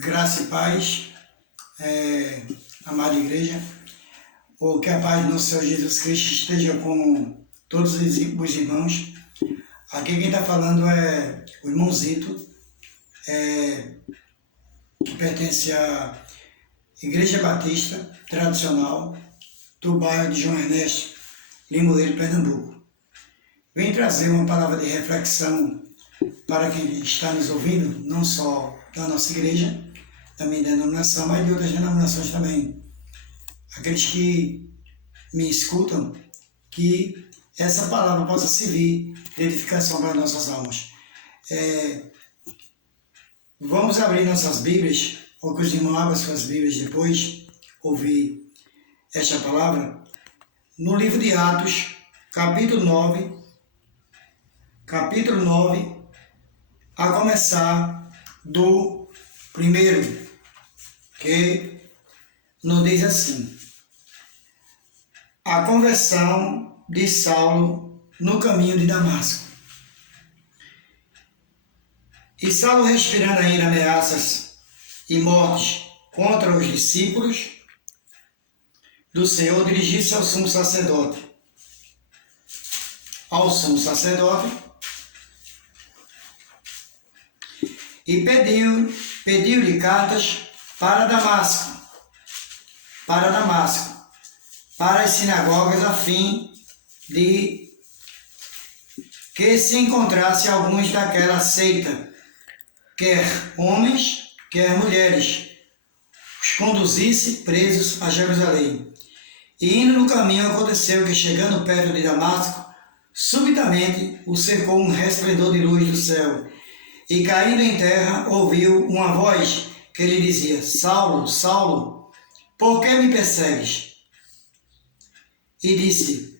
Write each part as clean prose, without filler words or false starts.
Graça e paz, amada igreja, ou que a paz do nosso Senhor Jesus Cristo esteja com todos os irmãos. Aqui quem está falando é o irmão Zito, que pertence à Igreja Batista Tradicional do bairro de João Ernesto, Limoeiro, Pernambuco. Vem trazer uma palavra de reflexão para quem está nos ouvindo, não só da nossa igreja, da minha denominação, mas de outras denominações também. Aqueles que me escutam, que essa palavra possa servir de edificação para nossas almas. Vamos abrir nossas Bíblias, ou que os irmãos abram suas Bíblias depois, ouvir esta palavra, no livro de Atos, capítulo 9, a começar do primeiro, que nos diz assim: a conversão de Saulo no caminho de Damasco. E Saulo, respirando ainda ameaças e mortes contra os discípulos do Senhor, dirigiu-se ao sumo sacerdote. E pediu-lhe cartas para Damasco, para as sinagogas, a fim de que se encontrasse alguns daquela seita, quer homens, quer mulheres, os conduzisse presos a Jerusalém. E indo no caminho, aconteceu que, chegando perto de Damasco, subitamente o cercou um resplendor de luz do céu, e caindo em terra, ouviu uma voz que lhe dizia: Saulo, Saulo, por que me persegues? E disse: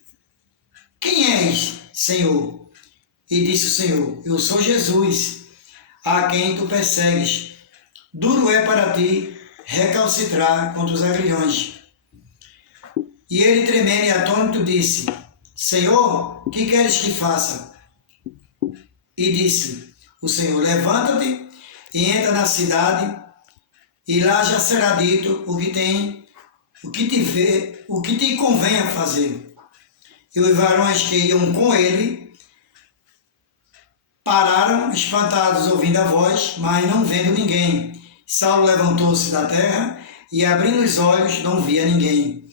Quem és, Senhor? E disse o Senhor: Eu sou Jesus, a quem tu persegues. Duro é para ti recalcitrar contra os aguilhões. E ele, tremendo e atônito, disse: Senhor, que queres que faça? E disse o Senhor: Levanta-te e entra na cidade, e lá já será dito o que te convém a fazer. E os varões que iam com ele pararam, espantados, ouvindo a voz, mas não vendo ninguém. Saulo levantou-se da terra e, abrindo os olhos, não via ninguém.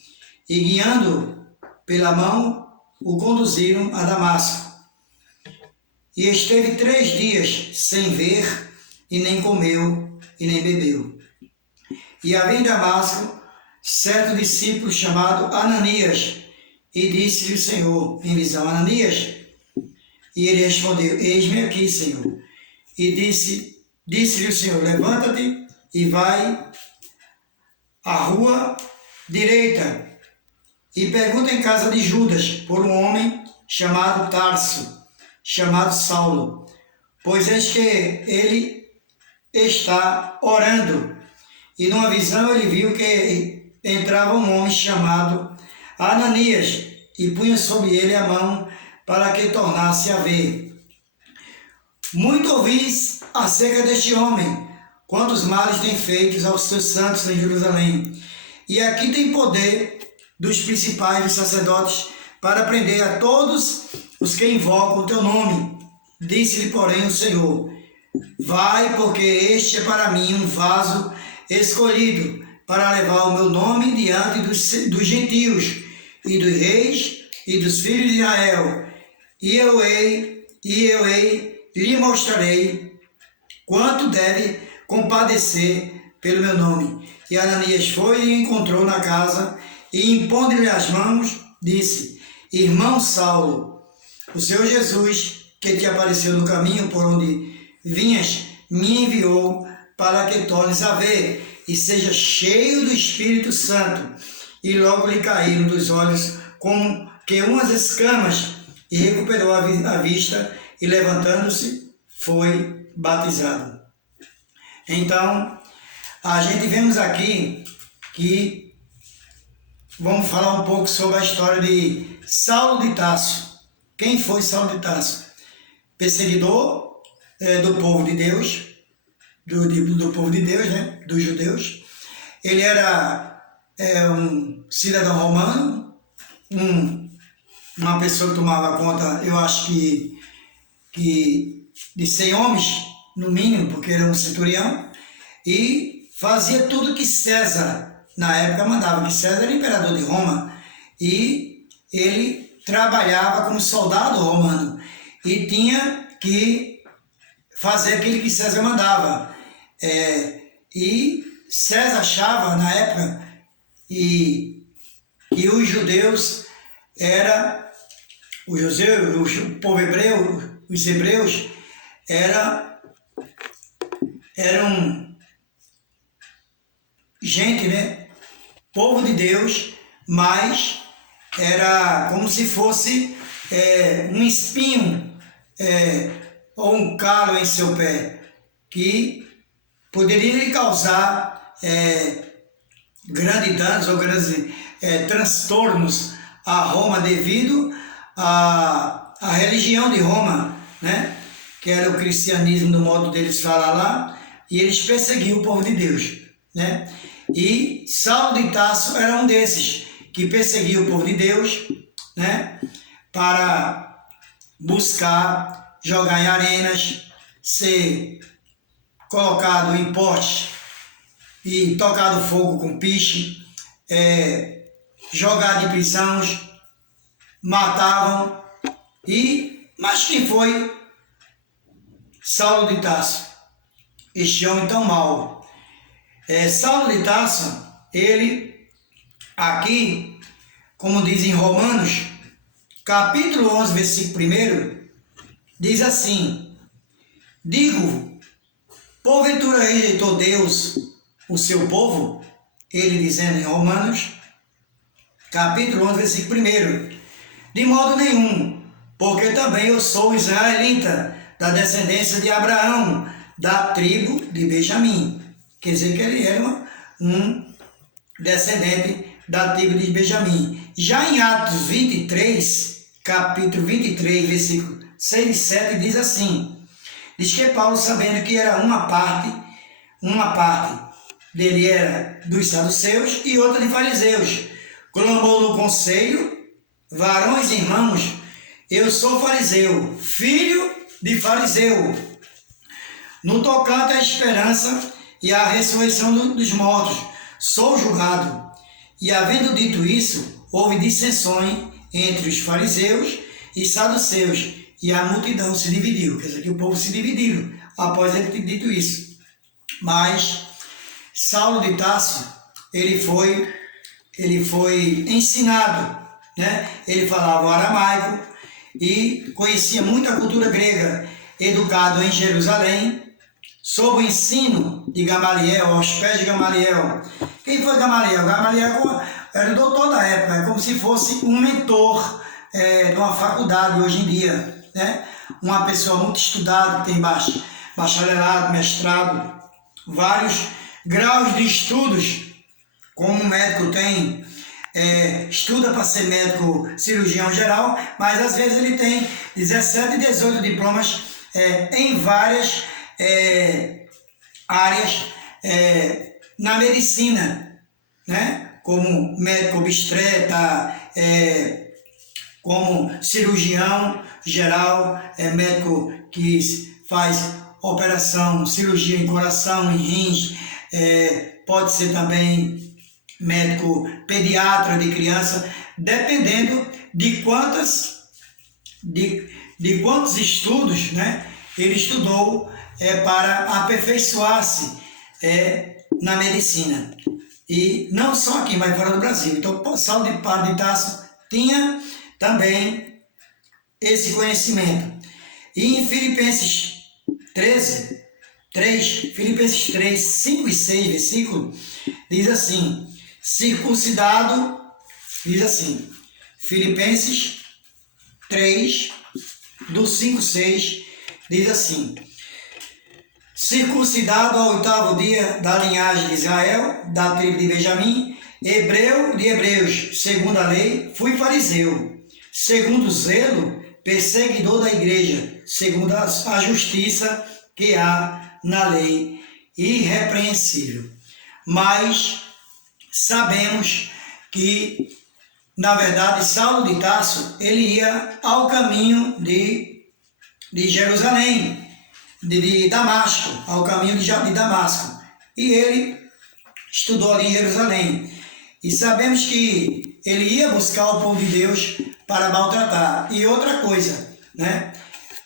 E, guiando pela mão, o conduziram a Damasco. E esteve 3 dias sem ver, e nem comeu, e nem bebeu. E havia em Damasco certo discípulo chamado Ananias, e disse-lhe o Senhor em visão: Ananias? E ele respondeu: Eis-me aqui, Senhor. E disse-lhe o Senhor: Levanta-te e vai à rua direita, e pergunta em casa de Judas por um homem chamado Tarso, chamado Saulo, pois eis que ele está orando. E numa visão ele viu que entrava um homem chamado Ananias, e punha sobre ele a mão para que tornasse a ver. Muito ouvis acerca deste homem, quantos males tem feito aos seus santos em Jerusalém. E aqui tem poder dos principais dos sacerdotes para prender a todos os que invocam o teu nome. Disse-lhe, porém, o Senhor: Vai, porque este é para mim um vaso escolhido para levar o meu nome diante dos gentios e dos reis e dos filhos de Israel. E eu lhe mostrarei quanto deve compadecer pelo meu nome. E Ananias foi e encontrou na casa, e impondo-lhe as mãos, disse: Irmão Saulo, o Senhor Jesus, que te apareceu no caminho por onde vinhas, me enviou para que tornes a ver e seja cheio do Espírito Santo. E logo lhe caíram dos olhos como que umas escamas, e recuperou a vista, e levantando-se, foi batizado. Então, a gente vemos aqui que vamos falar um pouco sobre a história de Saulo de Tarso. Quem foi Saulo de Tarso? Perseguidor do povo de Deus, do povo de Deus, né? Dos judeus. Ele era um cidadão romano, uma pessoa que tomava conta, eu acho que de 100 homens, no mínimo, porque era um centurião, e fazia tudo que César, na época, mandava, que César era imperador de Roma, e ele trabalhava como soldado romano, e tinha que fazer aquilo que César mandava. E César achava, na época, que os judeus o povo hebreu, os hebreus, eram gente, né? Povo de Deus, mas era como se fosse um espinho ou um calo em seu pé, que poderia lhe causar grandes danos ou grandes transtornos a Roma devido à religião de Roma, né? Que era o cristianismo no modo deles falar lá, e eles perseguiam o povo de Deus, né? E Saulo de Tarso era um desses que perseguia o povo de Deus, né? Para buscar jogar em arenas, ser colocado em postes e tocado fogo com piche, jogado em prisões, matavam. Mas quem foi Saulo de Tarso? Este homem tão mau. Saulo de Tarso, ele aqui, como diz em Romanos, capítulo 11, versículo 1, diz assim: digo, porventura rejeitou Deus o seu povo? Ele dizendo em Romanos, capítulo 11, versículo 1, de modo nenhum, porque também eu sou israelita, da descendência de Abraão, da tribo de Benjamim. Quer dizer que ele era um descendente da tribo de Benjamim. Já em Atos 23, capítulo 23, versículo 6 e 7, diz assim: diz que Paulo, sabendo que era uma parte dele era dos saduceus e outra de fariseus, clamou no conselho: varões e irmãos, eu sou fariseu, filho de fariseu, no tocante à esperança e à ressurreição dos mortos, sou julgado. E havendo dito isso, houve dissensões entre os fariseus e saduceus, e a multidão se dividiu. Quer dizer, que o povo se dividiu após ele ter dito isso. Mas Saulo de Tarso, ele foi ensinado, né? Ele falava o aramaico e conhecia muito a cultura grega, educado em Jerusalém, sob o ensino de Gamaliel, aos pés de Gamaliel. Quem foi Gamaliel? Gamaliel era o doutor da época, é como se fosse um mentor de uma faculdade hoje em dia, né? Uma pessoa muito estudada, que tem bacharelado, mestrado, vários graus de estudos, como um médico tem, estuda para ser médico cirurgião geral, mas às vezes ele tem 17 e 18 diplomas em várias áreas na medicina, né? Como médico obstetra, como cirurgião geral, médico que faz operação, cirurgia em coração, em rins, pode ser também médico pediatra de criança, dependendo de quantos estudos, né, ele estudou para aperfeiçoar-se na medicina. E não só aqui, mas fora do Brasil. Então, Saulo de Tarso tinha também esse conhecimento. E em Filipenses 3, 5 e 6, versículo, diz assim, circuncidado, diz assim, Filipenses 3, do 5, 6, diz assim: circuncidado ao 8º dia da linhagem de Israel, da tribo de Benjamim, hebreu de hebreus, segundo a lei, fui fariseu, segundo o zelo, perseguidor da igreja, segundo a justiça que há na lei, irrepreensível. Mas sabemos que, na verdade, Saulo de Tarso, ele ia ao caminho de Jerusalém, de Damasco, ao caminho de Damasco. E ele estudou ali em Jerusalém. E sabemos que ele ia buscar o povo de Deus para maltratar. E outra coisa, né?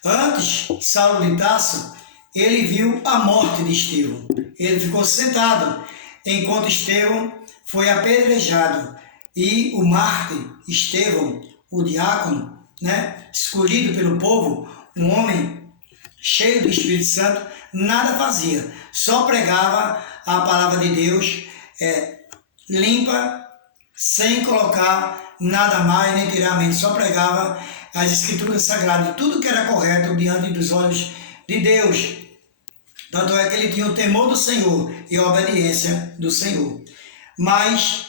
Antes, Saulo de Tarso, ele viu a morte de Estevão. Ele ficou sentado enquanto Estevão foi apedrejado. E o mártir, Estevão, o diácono, né, escolhido pelo povo, um homem cheio do Espírito Santo, nada fazia, só pregava a palavra de Deus limpa, sem colocar nada mais nem tirar menos, só pregava as Escrituras Sagradas, tudo que era correto diante dos olhos de Deus. Tanto é que ele tinha o temor do Senhor e a obediência do Senhor. Mas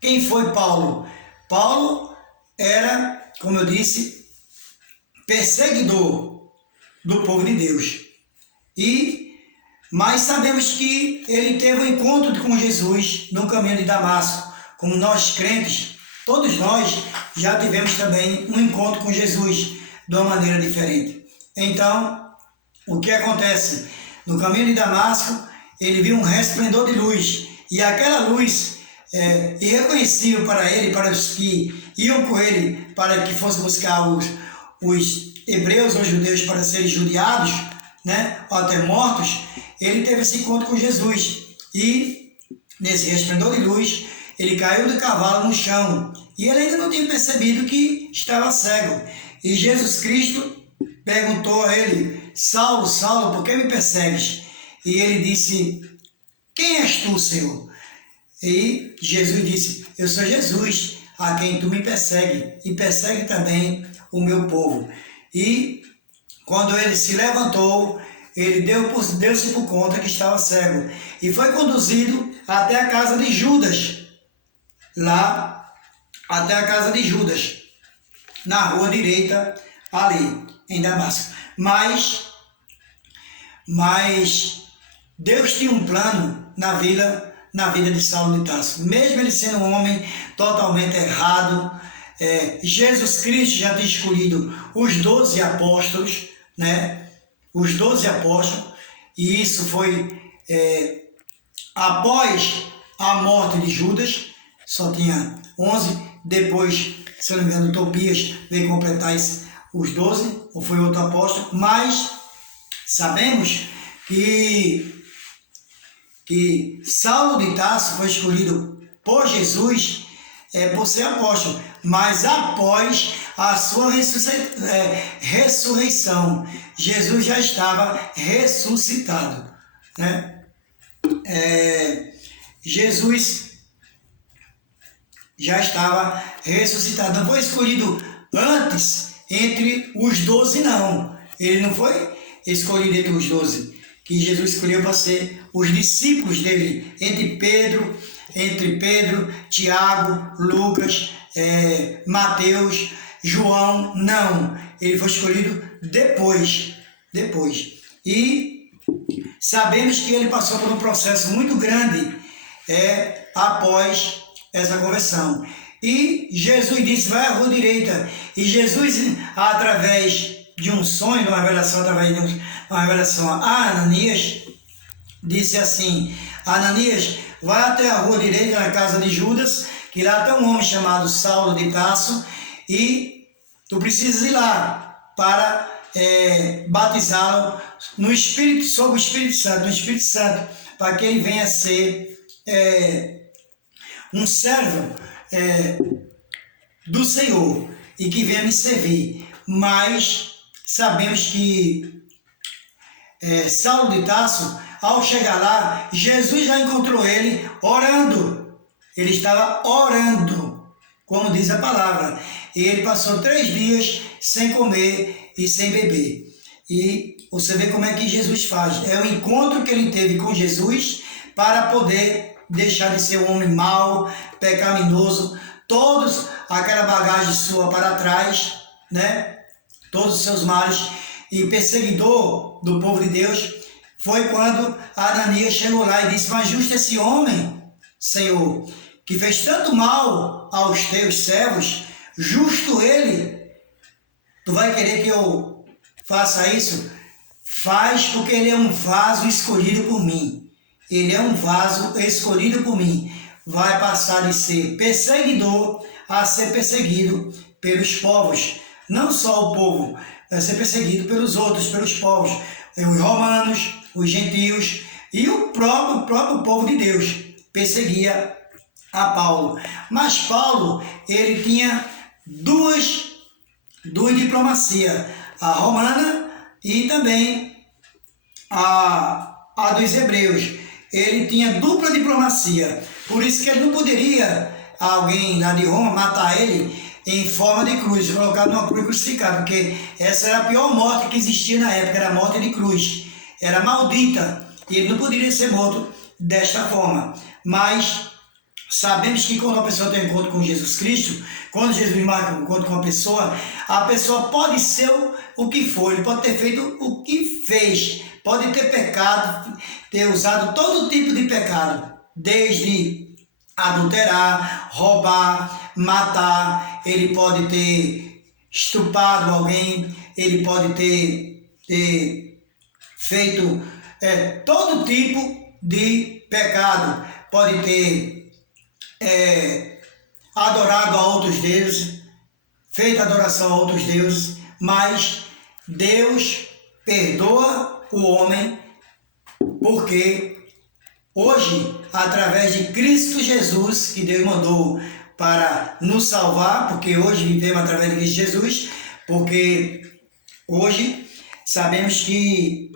quem foi Paulo? Paulo era, como eu disse, perseguidor do povo de Deus. Mas sabemos que ele teve um encontro com Jesus no caminho de Damasco. Como nós crentes, todos nós já tivemos também um encontro com Jesus de uma maneira diferente. Então, o que acontece? No caminho de Damasco, ele viu um resplendor de luz. E aquela luz irreconhecível para ele, para os que iam com ele, para que fosse buscar os hebreus ou judeus para serem judiados, né, ou até mortos. Ele teve esse encontro com Jesus. E nesse resplendor de luz, ele caiu do cavalo no chão. E ele ainda não tinha percebido que estava cego. E Jesus Cristo perguntou a ele: Saulo, Saulo, por que me persegues? E ele disse: quem és tu, Senhor? E Jesus disse: eu sou Jesus, a quem tu me persegue, e persegue também o meu povo. E quando ele se levantou, ele deu-se por conta que estava cego. E foi conduzido até a casa de Judas, lá até a casa de Judas, na rua direita, ali, em Damasco. Mas Deus tinha um plano na vida de Saulo de Tarso. Mesmo ele sendo um homem totalmente errado, Jesus Cristo já tinha escolhido os 12 apóstolos, né? Os 12 apóstolos, e isso foi após a morte de Judas, só tinha 11, depois, se eu não me engano, Tobias veio completar os 12, ou foi outro apóstolo, mas sabemos que Saulo de Tarso foi escolhido por Jesus por ser apóstolo, mas após a sua ressurreição, Jesus já estava ressuscitado, né? Jesus já estava ressuscitado, não foi escolhido antes entre os 12, não. Ele não foi escolhido entre os 12, que Jesus escolheu para ser os discípulos dele, entre Pedro, Tiago, Lucas, Mateus, João, não. Ele foi escolhido depois. E sabemos que ele passou por um processo muito grande após essa conversão. E Jesus disse: vai à rua direita. E Jesus, através de um sonho, de uma revelação, a Ananias, disse assim: Ananias, vai até a rua direita, na casa de Judas, que lá tem um homem chamado Saulo de Tarso, e tu precisas ir lá para batizá-lo no Espírito, sob o Espírito Santo, para que ele venha a ser um servo do Senhor e que venha me servir. Mas sabemos que Saulo de Tarso, ao chegar lá, Jesus já encontrou ele orando. Ele estava orando, como diz a palavra. E ele passou 3 dias sem comer e sem beber. E você vê como é que Jesus faz. É o encontro que ele teve com Jesus para poder deixar de ser um homem mau, pecaminoso, todos aquela bagagem sua para trás, né? Todos os seus males, e perseguidor do povo de Deus. foi quando Ananias chegou lá e disse: mas justo esse homem, Senhor, que fez tanto mal aos teus servos, justo ele, tu vai querer que eu faça isso? Faz, porque ele é um vaso escolhido por mim. Ele é um vaso escolhido por mim. Vai passar de ser perseguidor a ser perseguido pelos povos. Não só o povo, vai ser perseguido pelos outros, pelos povos. Os romanos, os gentios e o próprio povo de Deus perseguia a Paulo. Mas Paulo, ele tinha duas diplomacias, a romana e também a dos hebreus. Ele tinha dupla diplomacia, por isso que ele não poderia, alguém lá de Roma, matar ele em forma de cruz, colocado numa cruz crucificada, porque essa era a pior morte que existia na época, era a morte de cruz. Era maldita, e ele não poderia ser morto desta forma. Mas sabemos que quando uma pessoa tem um encontro com Jesus Cristo, quando Jesus marca um encontro com uma pessoa, a pessoa pode ser o que for, ele pode ter feito o que fez, pode ter pecado, ter usado todo tipo de pecado, desde adulterar, roubar, matar, ele pode ter estuprado alguém, ele pode ter feito todo tipo de pecado, pode ter adorado a outros deuses, feito adoração a outros deuses, mas Deus perdoa o homem, porque hoje, através de Cristo Jesus, que Deus mandou para nos salvar, porque hoje vivemos através de Cristo Jesus, porque hoje sabemos que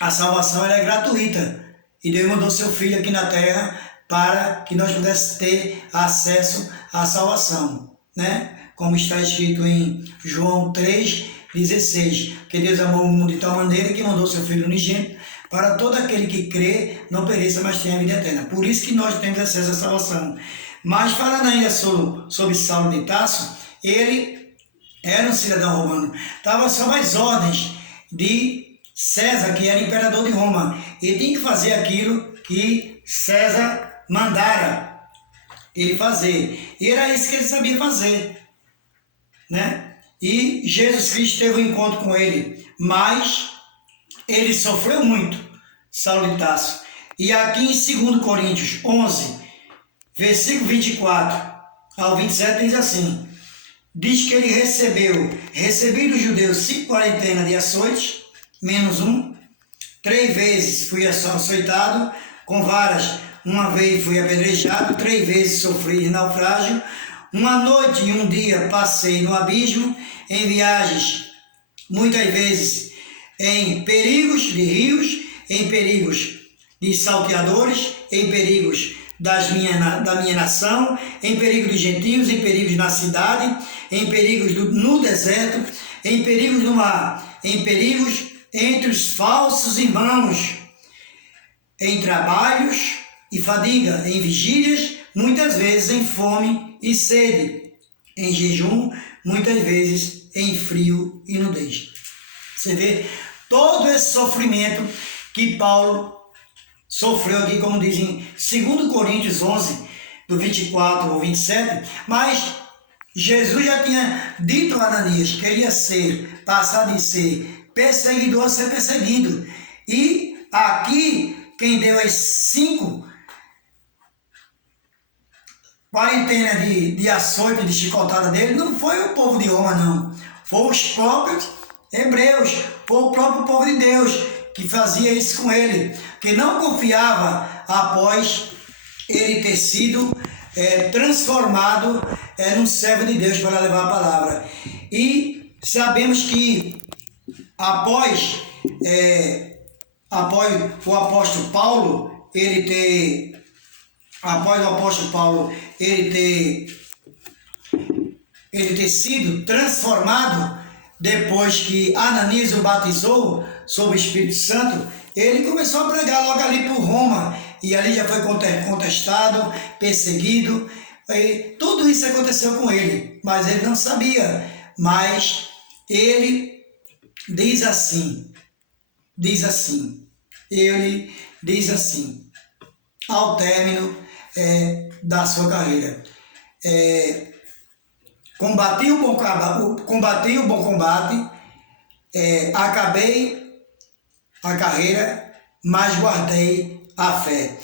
a salvação ela é gratuita, e Deus mandou seu Filho aqui na terra para que nós pudéssemos ter acesso à salvação, né? Como está escrito em João 3,16, que Deus amou o mundo de tal maneira que mandou seu Filho unigênito para todo aquele que crê não pereça, mas tenha a vida eterna. Por isso que nós temos acesso à salvação. Mas falando ainda sobre Saulo de Tarso, ele era um cidadão romano, estava sob as ordens de César, que era imperador de Roma, e tinha que fazer aquilo que César mandara ele fazer. E era isso que ele sabia fazer, né? E Jesus Cristo teve um encontro com ele, mas ele sofreu muito, Saulo de Tarso. E aqui em 2 Coríntios 11, versículo 24 ao 27, diz assim: diz que ele recebi dos judeus 5 quarentenas de açoites, menos um, 3 vezes fui açoitado com varas, 1 vez fui apedrejado, 3 vezes sofri naufrágio, 1 noite e 1 dia passei no abismo, em viagens, muitas vezes em perigos de rios, em perigos de salteadores, em perigos da minha nação, em perigo de gentios, em perigos na cidade, em perigos no deserto, em perigos no mar, em perigos entre os falsos irmãos, em trabalhos e fadiga, em vigílias, muitas vezes em fome e sede, em jejum, muitas vezes em frio e nudez. Você vê todo esse sofrimento que Paulo sofreu aqui, como diz em 2 Coríntios 11, do 24 ao 27, mas Jesus já tinha dito a Ananias que ele ia passar de ser perseguidor a ser perseguido. E aqui, quem deu as 5 quarentenas de açoite, de chicotada dele, não foi o povo de Roma, não. Foi os próprios hebreus, foi o próprio povo de Deus que fazia isso com ele, que não confiava após ele ter sido transformado num servo de Deus para levar a palavra. E sabemos que após o apóstolo Paulo, ele ter sido transformado, depois que Ananias o batizou sob o Espírito Santo, ele começou a pregar logo ali por Roma, e ali já foi contestado, perseguido, e tudo isso aconteceu com ele, mas ele não sabia. Mas ele diz assim, ele diz assim, ao término da sua carreira, combati o bom combate, acabei a carreira, mas guardei a fé.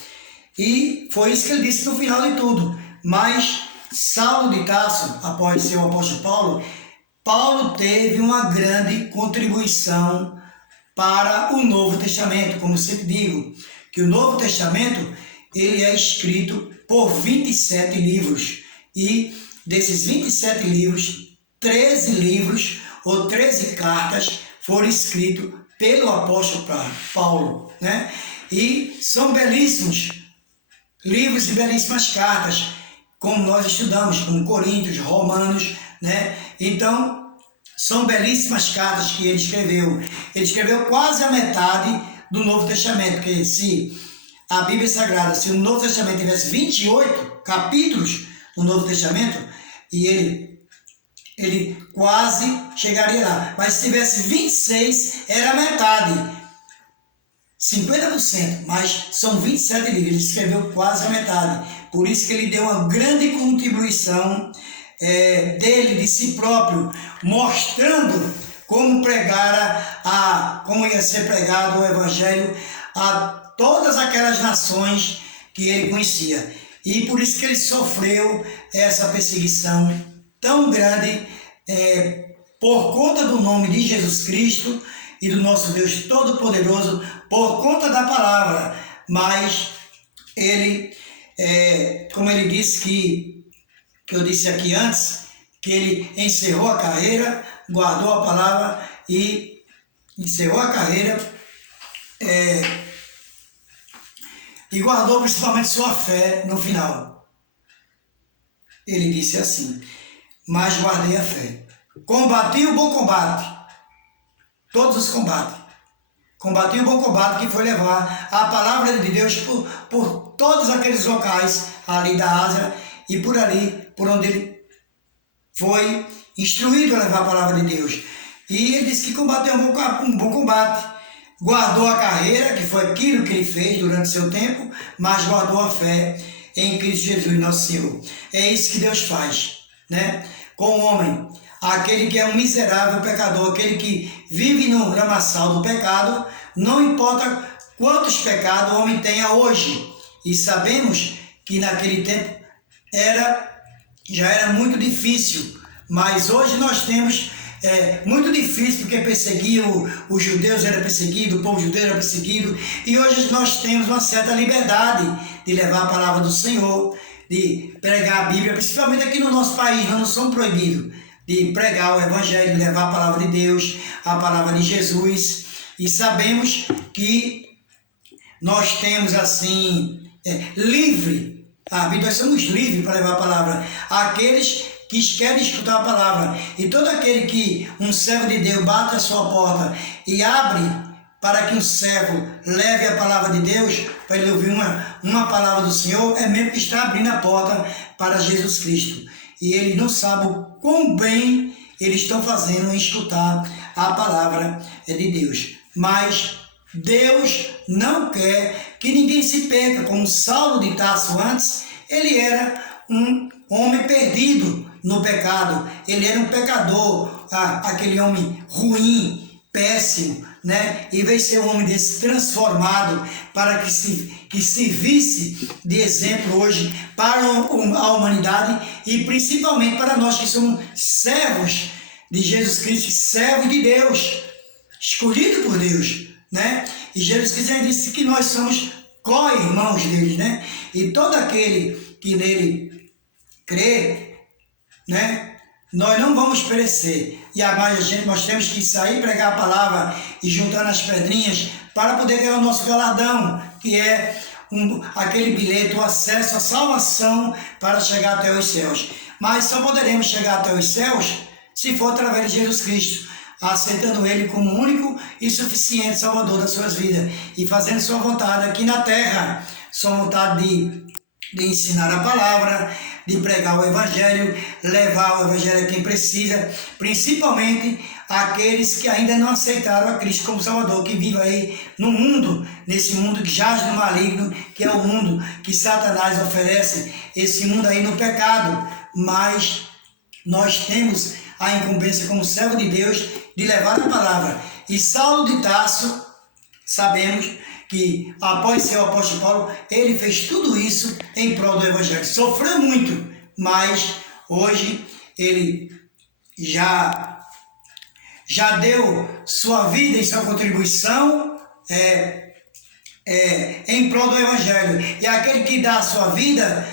E foi isso que ele disse no final de tudo. Mas Saulo de Tarso, após ser o apóstolo Paulo, Paulo teve uma grande contribuição para o Novo Testamento. Como sempre digo, que o Novo Testamento ele é escrito por 27 livros. E desses 27 livros, 13 livros ou 13 cartas foram escritos pelo apóstolo Paulo, né? E são belíssimos livros e belíssimas cartas, como nós estudamos, como Coríntios, Romanos, né? Então, são belíssimas cartas que ele escreveu. Ele escreveu quase a metade do Novo Testamento, porque se a Bíblia Sagrada, se o Novo Testamento tivesse 28 capítulos no Novo Testamento, e ele quase chegaria lá. Mas se tivesse 26, era metade. 50%, mas são 27 livros, ele escreveu quase a metade. Por isso que ele deu uma grande contribuição dele, de si próprio, mostrando como como ia ser pregado o Evangelho a todas aquelas nações que ele conhecia. E por isso que ele sofreu essa perseguição tão grande por conta do nome de Jesus Cristo e do nosso Deus Todo-Poderoso, por conta da palavra. Mas ele, como ele disse que eu disse aqui antes, que ele encerrou a carreira, guardou a palavra e encerrou a carreira e guardou principalmente sua fé no final. Ele disse assim, mas guardei a fé. Combati o bom combate. Todos os combates. Combati o bom combate, que foi levar a palavra de Deus por todos aqueles locais ali da Ásia e por ali, por onde ele foi instruído a levar a palavra de Deus. E ele disse que combateu um bom combate. Guardou a carreira, que foi aquilo que ele fez durante seu tempo, mas guardou a fé em Cristo Jesus, nosso Senhor. É isso que Deus faz, né? Com o homem, aquele que é um miserável pecador, aquele que vive no lamaçal do pecado, não importa quantos pecados o homem tenha hoje. E sabemos que naquele tempo já era muito difícil, mas hoje nós temos muito difícil, porque perseguiam os judeus, era perseguido, o povo judeu era perseguido, e hoje nós temos uma certa liberdade de levar a palavra do Senhor, de pregar a Bíblia, principalmente aqui no nosso país. Nós não somos proibidos de pregar o Evangelho, de levar a palavra de Deus, a palavra de Jesus, e sabemos que nós temos assim, livre, nós somos livres para levar a palavra àqueles que querem escutar a palavra. E todo aquele que um servo de Deus bate a sua porta e abre para que um servo leve a palavra de Deus, para ele ouvir uma palavra do Senhor, é mesmo que está abrindo a porta para Jesus Cristo. E ele não sabe o quão bem eles estão fazendo em escutar a palavra de Deus. Mas Deus não quer que ninguém se perca. Como Saulo de Tarso antes, ele era um homem perdido no pecado. Ele era um pecador, aquele homem ruim, péssimo, né? E veio ser um homem desse transformado para que servisse de exemplo hoje para a humanidade e principalmente para nós que somos servos de Jesus Cristo, servos de Deus, escolhidos por Deus, né? E Jesus Cristo disse que nós somos co-irmãos dele, né? E todo aquele que nele crê, né? Nós não vamos perecer. E agora nós temos que sair, pregar a palavra e juntar as pedrinhas para poder ganhar o nosso galardão, que é aquele bilhete, o acesso à salvação para chegar até os céus. Mas só poderemos chegar até os céus se for através de Jesus Cristo, aceitando Ele como único e suficiente Salvador das suas vidas e fazendo sua vontade aqui na terra, sua vontade de ensinar a palavra, de pregar o Evangelho, levar o Evangelho a quem precisa, principalmente aqueles que ainda não aceitaram a Cristo como Salvador, que vivem aí no mundo, nesse mundo que jaz no maligno, que é o mundo que Satanás oferece, esse mundo aí no pecado. Mas nós temos a incumbência como servo de Deus de levar a palavra. E Saulo de Tarso, sabemos que após ser o apóstolo Paulo, ele fez tudo isso em prol do Evangelho. Sofreu muito, mas hoje ele já deu sua vida e sua contribuição em prol do Evangelho. E aquele que dá a sua vida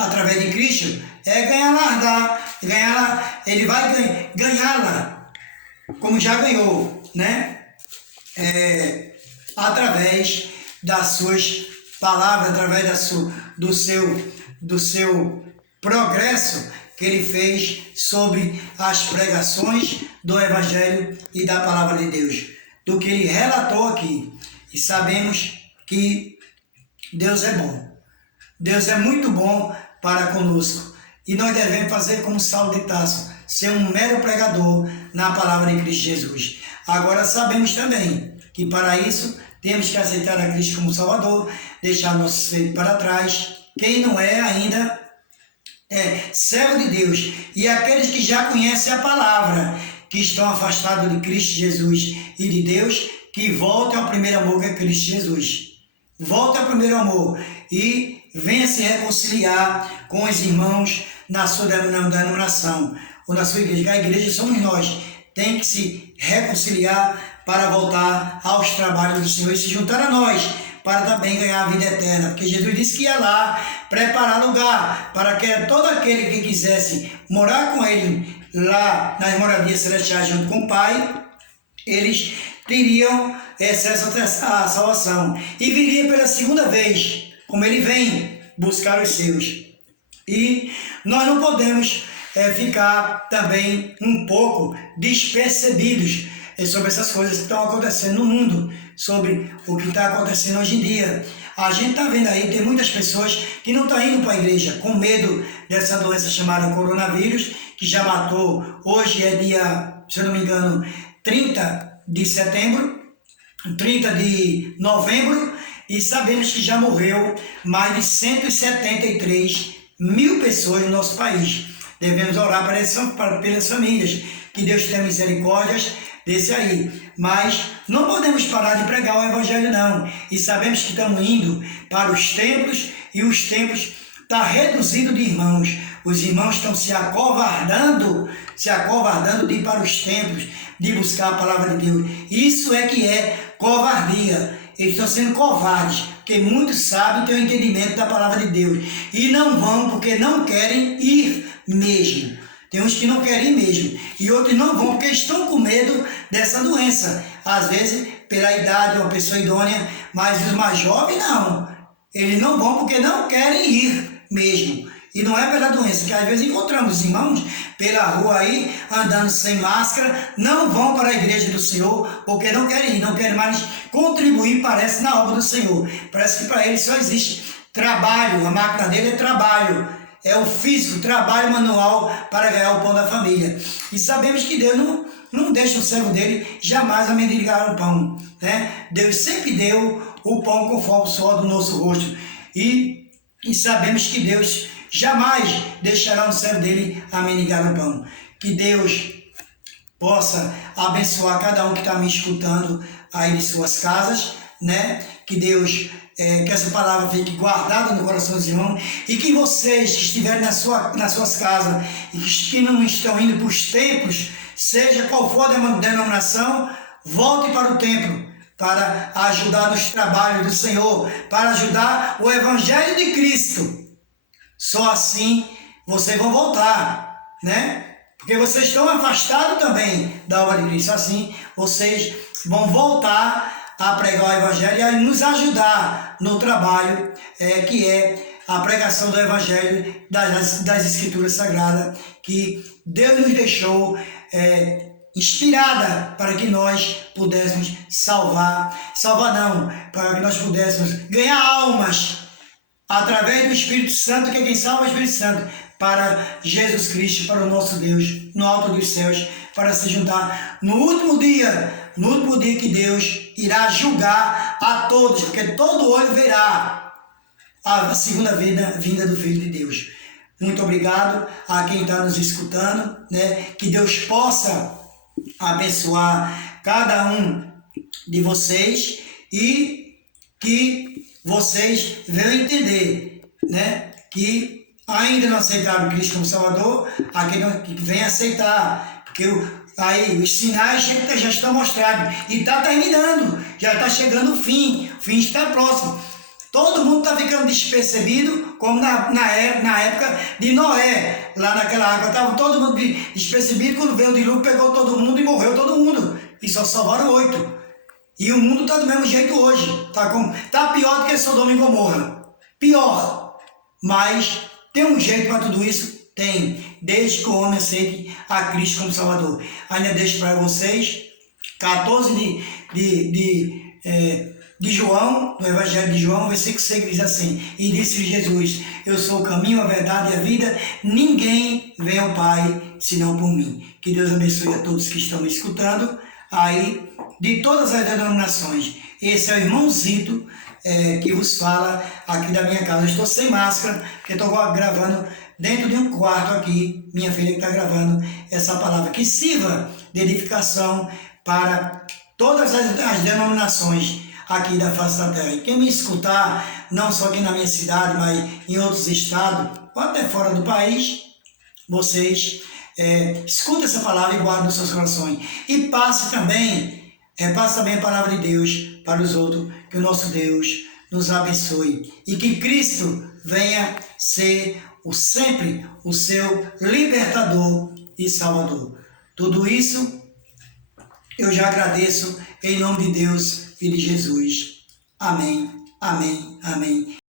através de Cristo ele vai ganhá-la, como já ganhou, né? Através das suas palavras, através do seu progresso que ele fez sobre as pregações do Evangelho e da Palavra de Deus, do que ele relatou aqui. E sabemos que Deus é bom. Deus é muito bom para conosco. E nós devemos fazer como Saulo de Tarso, ser um mero pregador na palavra de Cristo Jesus. Agora sabemos também que para isso temos que aceitar a Cristo como Salvador, deixar nossos feitos para trás. Quem não é ainda é servo de Deus. E aqueles que já conhecem a palavra, que estão afastados de Cristo Jesus e de Deus, que voltem ao primeiro amor que é Cristo Jesus. Volte ao primeiro amor e venha se reconciliar com os irmãos na sua denominação ou na sua igreja. A igreja somos nós. Tem que se reconciliar para voltar aos trabalhos do Senhor e se juntar a nós para também ganhar a vida eterna. Porque Jesus disse que ia lá preparar lugar para que todo aquele que quisesse morar com ele lá nas moradias celestiais junto com o Pai, eles teriam acesso à salvação. E viria pela segunda vez, como ele vem buscar os seus. E nós não podemos ficar também um pouco despercebidos sobre essas coisas que estão acontecendo no mundo, sobre o que está acontecendo hoje em dia. A gente está vendo aí, tem muitas pessoas que não estão indo para a igreja com medo dessa doença chamada coronavírus, que já matou, hoje é dia, se eu não me engano, 30 de setembro, 30 de novembro, e sabemos que já morreu mais de 173 mil pessoas no nosso país. Devemos orar pelas famílias, que Deus tenha misericórdias desse aí. Mas não podemos parar de pregar o Evangelho, não. E sabemos que estamos indo para os templos, e os templos estão reduzidos de irmãos. Os irmãos estão se acovardando de ir para os templos, de buscar a palavra de Deus. Isso é que é covardia. Eles estão sendo covardes, porque muitos sabem ter o entendimento da palavra de Deus. E não vão porque não querem ir mesmo. Tem uns que não querem ir mesmo. E outros não vão porque estão com medo dessa doença. Às vezes, pela idade, uma pessoa idônea, mas os mais jovens não. Eles não vão porque não querem ir mesmo. E não é pela doença, que às vezes encontramos irmãos pela rua aí, andando sem máscara, não vão para a igreja do Senhor, porque não querem ir, não querem mais contribuir, parece, na obra do Senhor. Parece que para eles só existe trabalho, a máquina dele é trabalho, é o físico, trabalho manual para ganhar o pão da família. E sabemos que Deus não deixa o servo dele jamais a mendigar o pão, né? Deus sempre deu o pão conforme o suor do nosso rosto. E sabemos que Deus jamais deixará o servo dele a mendigar o pão. Que Deus possa abençoar cada um que está me escutando aí em suas casas, né? Que Deus, que essa palavra fique guardada no coração dos irmãos, e que vocês que estiverem nas suas casas e que não estão indo para os templos, seja qual for a denominação, volte para o templo, para ajudar nos trabalhos do Senhor, para ajudar o Evangelho de Cristo. Só assim vocês vão voltar, né? Porque vocês estão afastados também da obra de Cristo. Assim vocês vão voltar a pregar o Evangelho e a nos ajudar no trabalho que é a pregação do Evangelho das Escrituras Sagradas, que Deus nos deixou inspirada para que nós pudéssemos para que nós pudéssemos ganhar almas através do Espírito Santo, que é quem salva o Espírito Santo, para Jesus Cristo, para o nosso Deus, no alto dos céus, para se juntar no último dia que Deus irá julgar a todos, porque todo olho verá a segunda vinda do Filho de Deus. Muito obrigado a quem está nos escutando, né? Que Deus possa abençoar cada um de vocês e que vocês venham entender, né? Que ainda não aceitaram Cristo como Salvador, aquele que vem aceitar, porque aí os sinais já estão mostrados e está terminando, já está chegando o fim está próximo. Todo mundo está ficando despercebido, como na época de Noé, lá naquela água. Estava todo mundo despercebido, quando veio o dilúvio, pegou todo mundo e morreu todo mundo. E só salvaram 8. E o mundo está do mesmo jeito hoje. Tá pior do que Sodoma e Gomorra. Pior. Mas tem um jeito para tudo isso? Tem. Desde que o homem aceite a Cristo como Salvador. Ainda deixo para vocês, 14 de João, no Evangelho de João, versículo 6 diz assim: e disse-lhe Jesus: eu sou o caminho, a verdade e a vida, ninguém vem ao Pai senão por mim. Que Deus abençoe a todos que estão me escutando aí, de todas as denominações. Esse é o irmão Zito que vos fala aqui da minha casa. Eu estou sem máscara, porque estou gravando dentro de um quarto aqui, minha filha que está gravando essa palavra, que sirva de edificação para todas as denominações aqui da face da terra. E quem me escutar, não só aqui na minha cidade, mas em outros estados, ou até fora do país, vocês escutem essa palavra e guardem nos seus corações. E passe também a palavra de Deus para os outros, que o nosso Deus nos abençoe. E que Cristo venha ser sempre o seu libertador e salvador. Tudo isso eu já agradeço em nome de Deus e de Jesus. Amém, amém, amém.